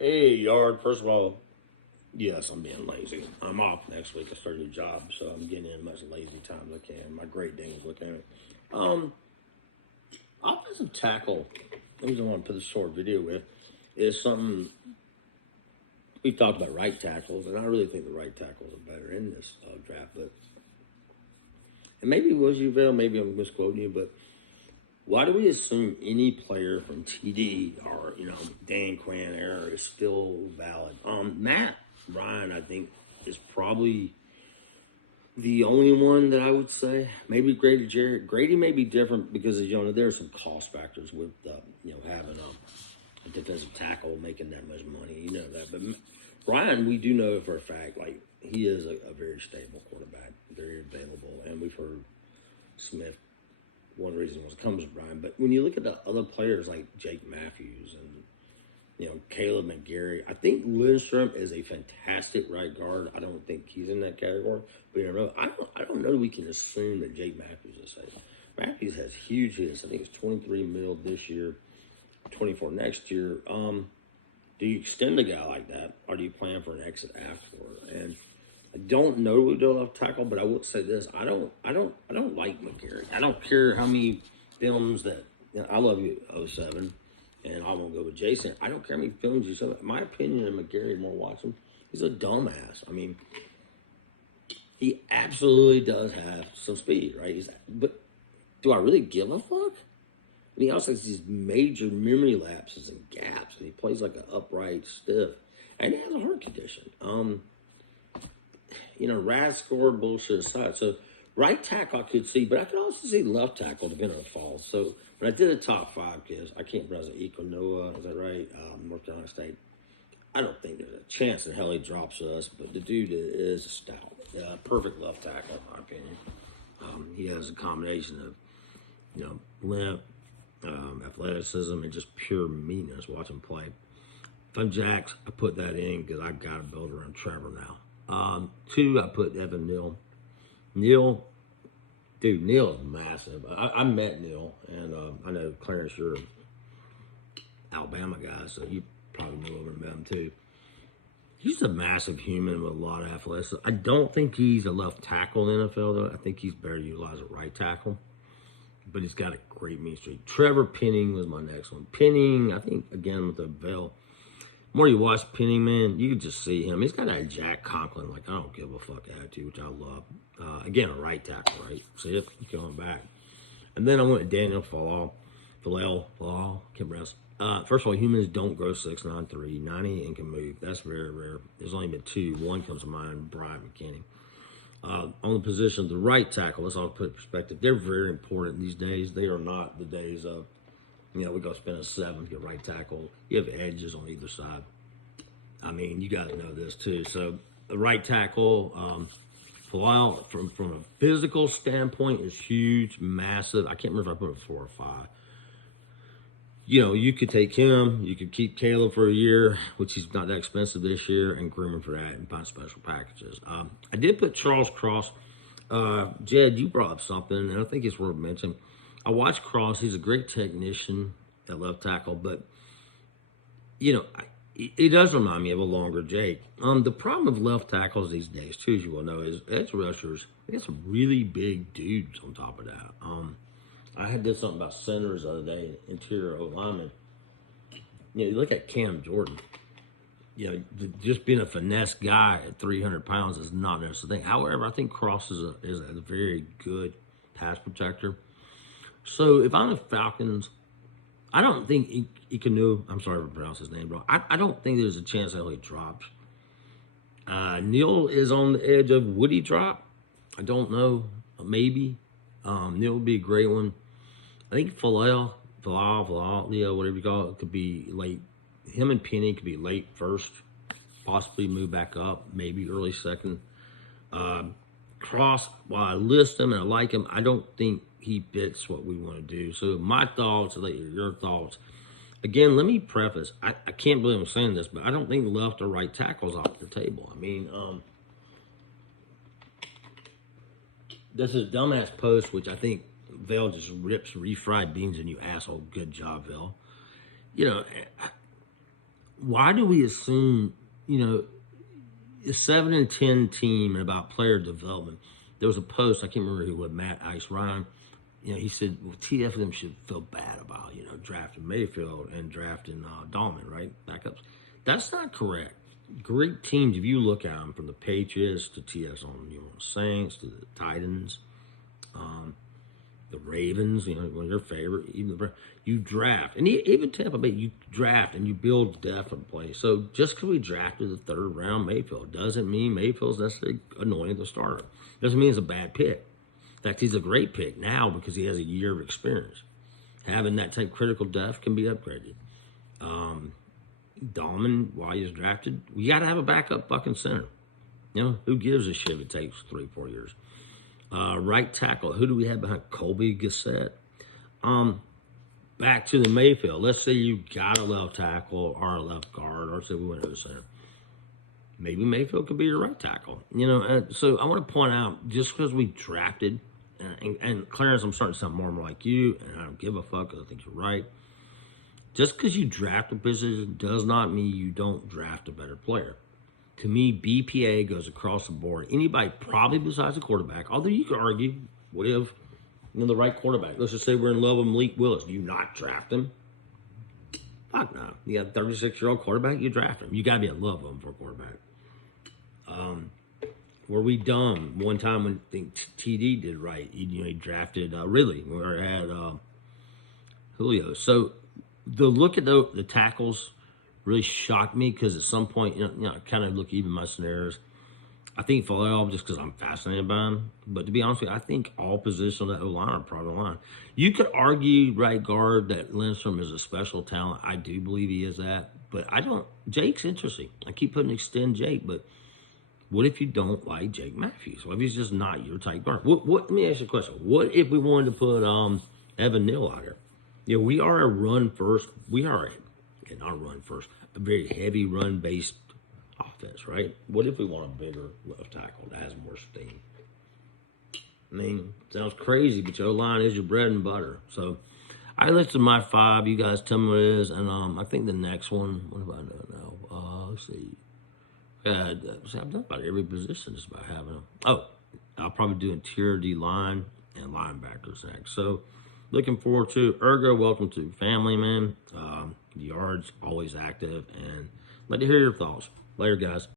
Hey, Yard. First of all, yes, I'm being lazy. I'm off next week. I start a new job, so I'm getting in as much lazy time as I can. My Great Dane is looking at it. Um, Offensive tackle, the reason I want to put this short video with, is something we've talked about right tackles, and I really think the right tackles are better in this draft. But and maybe it was you, Bill, maybe I'm misquoting you, but why do we assume any player from TD or Dan Quinn era is still valid? Matt Ryan, I think, is probably the only one that I would say. Maybe Grady Jarrett. Grady may be different because there are some cost factors with having a defensive tackle making that much money. You know that, but Ryan, we do know for a fact like he is a very stable quarterback, very available, and we've heard Smith. One reason was comes with Brian, but when you look at the other players like Jake Matthews and Caleb McGarry, I think Lindstrom is a fantastic right guard. I don't think he's in that category, but I don't know that we can assume that Jake Matthews is safe. Matthews has huge hits. I think it's 23 mil this year, 24 next year. Do you extend a guy like that, or do you plan for an exit afterward? And I don't know who the left tackle, but I will say this: I don't like McGarry. I don't care how many films that I love you 07, and I won't go with Jason. I don't care how many films you saw. My opinion of McGarry, more watching, he's a dumbass. I mean, he absolutely does have some speed, right? But do I really give a fuck? And he also has these major memory lapses and gaps, and he plays like an upright stiff, and he has a heart condition. Rad score bullshit aside. So right tackle I could see, but I could also see left tackle depending on the fall. So when I did a top five, kids, I can't pronounce it. Noah, is that right? North Carolina State. I don't think there's a chance in hell he drops us, but the dude is a stout. Perfect left tackle, in my opinion. He has a combination of, limp, athleticism, and just pure meanness. Watch him play. If I'm Jax, I put that in because I've got to build around Trevor now. Two, I put Evan Neal. Neal is massive. I met Neal, and I know Clarence, you're an Alabama guy, so you probably know him and met him too. He's a massive human with a lot of athleticism. I don't think he's a left tackle in the NFL, though. I think he's better utilized at right tackle, but he's got a great mean streak. Trevor Penning was my next one. Penning, I think, again, with the Bell. The more you watch Penning, man, you can just see him. He's got that Jack Conklin, like, I don't give a fuck attitude, which I love. Again, a right tackle, right? See it going back. And then I went to Daniel Falal, can't pronounce. First of all, humans don't grow 6'9", 390 and can move. That's very rare. There's only been two. One comes to mind, Brian McKinney. On the position of the right tackle, let's all put in perspective. They're very important these days. They are not the days of we go spend a 7 to get right tackle. You have edges on either side. I mean, you guys know this too. So the right tackle, Falal, from a physical standpoint, is huge, massive. I can't remember if I put it 4 or 5. You could take him. You could keep Caleb for a year, which he's not that expensive this year, and groom him for that and buy special packages. I did put Charles Cross. Jed, you brought up something, and I think it's worth mentioning. I watched Cross. He's a great technician at left tackle, but, he does remind me of a longer Jake. The problem with left tackles these days, too, as you will know, is edge rushers, they got some really big dudes on top of that. I did something about centers the other day, interior O-lineman. You look at Cam Jordan. Just being a finesse guy at 300 pounds is not necessarily a thing. However, I think Cross is a very good pass protector. So if I'm the Falcons, I don't think Ikanu, I'm sorry if I pronounced his name wrong. I don't think there's a chance that he drops. Neal is on the edge of, would he drop? I don't know. Maybe. Neal would be a great one. I think Falal, whatever you call it, could be late. Him and Penny could be late first, possibly move back up, maybe early second. Cross, while I list him and I like him, I don't think he fits what we want to do. So my thoughts, your thoughts. Again, let me preface, I can't believe I'm saying this, but I don't think left or right tackle's off the table. I mean, this is a dumbass post, which I think Vail just rips refried beans in you asshole. Good job, Vail. why do we assume, a 7-10 team and about player development? There was a post, I can't remember who, what, Matt Ice Ryan. He said, well, TF them should feel bad about, drafting Mayfield and drafting Dahlman, right? Backups. That's not correct. Great teams, if you look at them, from the Patriots to TS on New Orleans Saints to the Titans, the Ravens, one of your favorite, even you draft, and even Tampa Bay, you draft and you build depth and play. So just because we drafted the third round Mayfield doesn't mean Mayfield's necessarily anointed the starter. Doesn't mean it's a bad pick. In fact, he's a great pick now because he has a year of experience. Having that type of critical depth can be upgraded. Dahlman, while he was drafted, we got to have a backup fucking center. Who gives a shit if it takes 3-4 years? Right tackle, who do we have behind? Colby Gissett. Back to the Mayfield. Let's say you got a left tackle or a left guard, or say we went to the center. Maybe Mayfield could be your right tackle. So I want to point out, just because we drafted, and Clarence, I'm starting to sound more and more like you, and I don't give a fuck because I think you're right. Just because you draft a position does not mean you don't draft a better player. To me, BPA goes across the board. Anybody probably besides a quarterback, although you could argue, what if the right quarterback? Let's just say we're in love with Malik Willis. Do you not draft him? Fuck no. You got a 36-year-old quarterback, you draft him. You got to be in love with him for a quarterback. Were we dumb one time when I think TD did right? He drafted Ridley. We had Julio. So the look at the tackles really shocked me because at some point, I kind of look even my scenarios. I think Falel, just because I'm fascinated by him. But to be honest with you, I think all positions on that O-line are probably line. You could argue right guard that Lindstrom is a special talent. I do believe he is that. But I don't. Jake's interesting. I keep putting extend Jake, but what if you don't like Jake Matthews? What if he's just not your type guard? Let me ask you a question. What if we wanted to put Evan Neal out here? We are a run first. We are not run first. A very heavy run based offense, right? What if we want a bigger left tackle that has more steam? I mean, sounds crazy, but your line is your bread and butter. So I listed my 5. You guys tell me what it is, and I think the next one. What have I done now? Let's see. I've done about every position just about having them. I'll probably do interior D line and linebackers next. So looking forward to Ergo. Welcome to family, man. The yard's always active, and I'd like to hear your thoughts. Later, guys.